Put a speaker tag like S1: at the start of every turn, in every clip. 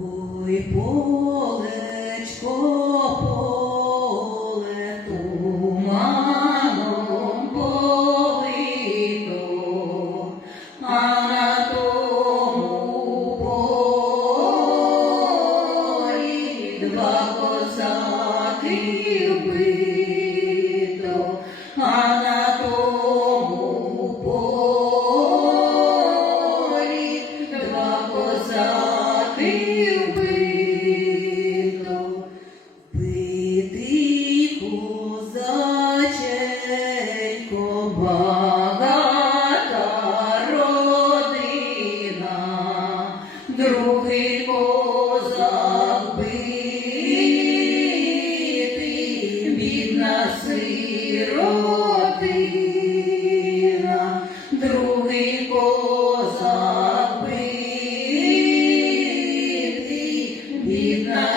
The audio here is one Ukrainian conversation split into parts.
S1: Ой, полечко, Amen.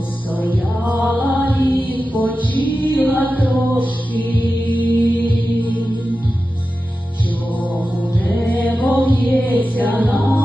S1: постояла і почила трошки, чого не боється нам.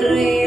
S1: re